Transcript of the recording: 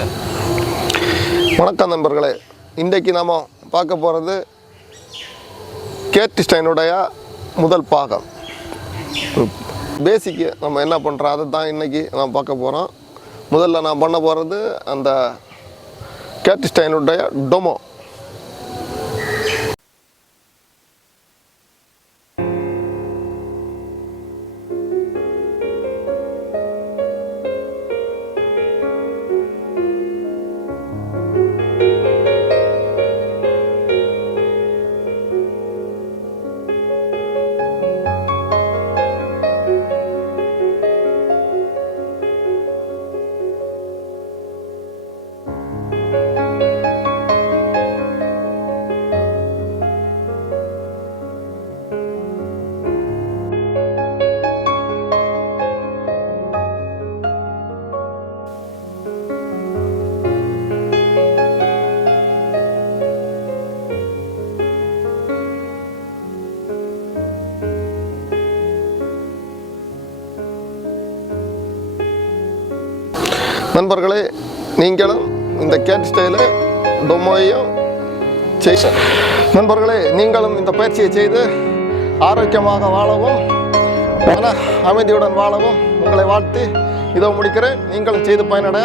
Sir. வணக்கம் நண்பர்களே, இன்றைக்கு நாம் பார்க்க போகிறது கேட் ஸ்டைனுடைய முதல் பாகம். பேசிக்கு நம்ம என்ன பண்ணுறோம் அதை தான் இன்றைக்கி நாம் பார்க்க போகிறோம். முதல்ல நான் பண்ண போகிறது அந்த கேட் ஸ்டைனுடைய டொமோ. நண்பர்களே, நீங்களும் இந்த கேட் ஸ்டைலு டொமோயையும் நண்பர்களே, நீங்களும் இந்த பயிற்சியை செய்து ஆரோக்கியமாக வாழவும் மன அமைதியுடன் வாழவும் உங்களை வாழ்த்தி இதோ முடிக்கிறேன். நீங்களும் செய்து பயனடைய